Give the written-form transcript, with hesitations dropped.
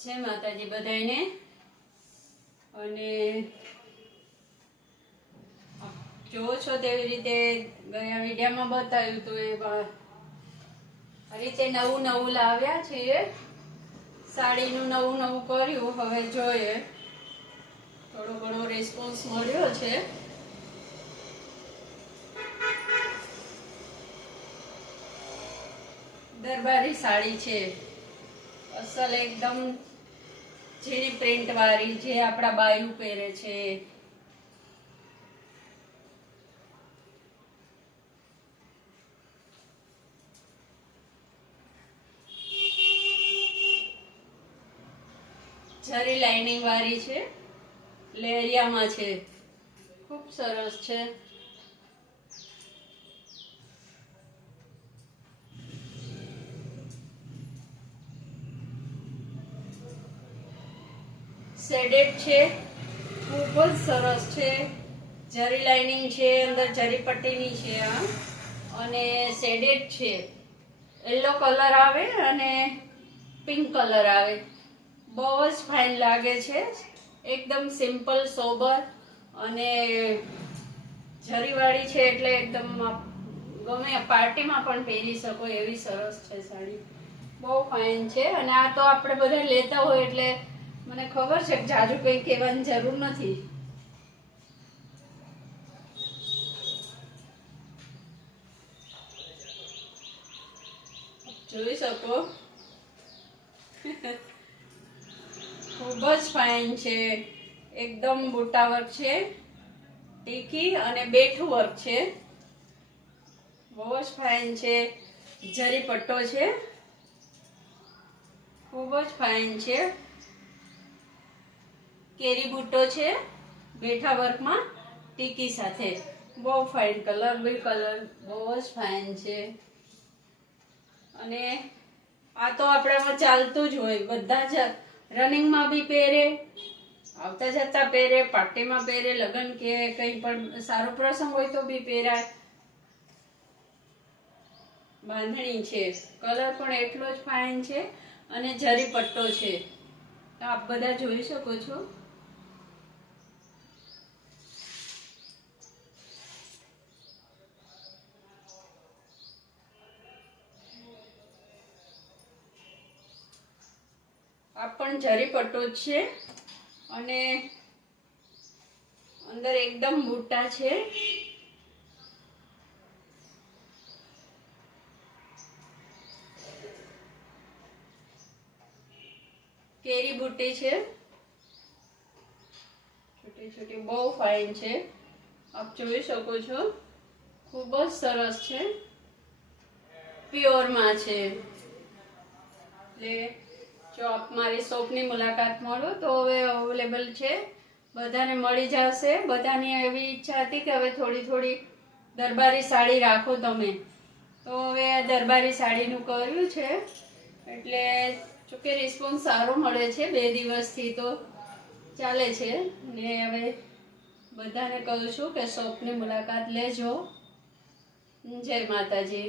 જય માતાજી બધાને। અને જો છો તેવી રીતે ગયા વિડિયામાં બતાવ્યું તો એ આ રીતે નવું નવું લાવ્યા છીએ, સાડીનું નવું નવું કર્યું। હવે જોઈએ, થોડો ઘણો રિસ્પોન્સ મળ્યો છે। દરબારી સાડી છે, અસલ એકદમ ઝીણી પ્રિન્ટ વાળી, જે આપણા બાયું પહેરે છે। જરી લાઇનિંગ વાળી છે, લેરિયામાં છે, ખૂબ સરસ છે। શેડેડ છે, ખૂબ જ સરસ છે। જરી લાઇનિંગ છે, અંદર જરી પટ્ટીની છે આ, અને શેડેડ છે। યલો કલર આવે અને પિંક કલર આવે, બહુ જ ફાઇન લાગે છે। એકદમ સિમ્પલ સોબર અને જરીવાળી છે, એટલે એકદમ ગમે પાર્ટીમાં પણ પહેરી શકો એવી સરસ છે સાડી, બહુ ફાઇન છે। અને આ તો આપણે બધા લેતા હોય એટલે મને ખબર છે કે જાજુ કંઈ કહેવાની જરૂર નથી। જોઈ શકો, ખૂબ જ ફાઇન છે। એકદમ બુટ્ટા વર્ક છે, ટીકી અને બેઠું વર્ક છે, બહુ જ ફાઇન છે। જરી પટ્ટો છે, ખૂબ જ ફાઇન છે। કેરી બુટ્ટો છે, બેઠા વર્કમાં ટીકી સાથે, બહુ ફાઇન કલર, બી કલર બહુ જ ફાઇન છે। અને આ તો આપણામાં ચાલતું જ હોય, બધા જ રનિંગમાં બી પહેરે, આવતા જતા પહેરે, પાર્ટીમાં પહેરે, લગ્ન કે કંઈ પણ સારો પ્રસંગ હોય તો બી પહેરાય। બાંધણી છે, કલર પણ એટલો જ ફાઇન છે, અને જરી પટ્ટો છે, આપ બધા જોઈ શકો છો। આ પણ જરી પટ્ટો જ છે, અને અંદર એકદમ બુટ્ટા છે। કેરી બુટ્ટી છે, છોટી છોટી, બહુ ફાઇન છે, આપ જોઈ શકો છો, ખૂબ જ સરસ છે, પ્યોરમાં છે। એટલે જો આપ મારી શોપની મુલાકાત મળો તો હવે અવેલેબલ છે, બધાને મળી જશે। બધાની એવી ઈચ્છા હતી કે હવે થોડી થોડી દરબારી સાડી રાખો તમે, તો હવે આ દરબારી સાડીનું કર્યું છે। એટલે જોકે રિસ્પોન્સ સારો મળે છે, 2 દિવસથી તો ચાલે છે। ને હવે બધાને કહું છું કે શોપની મુલાકાત લેજો। જય માતાજી।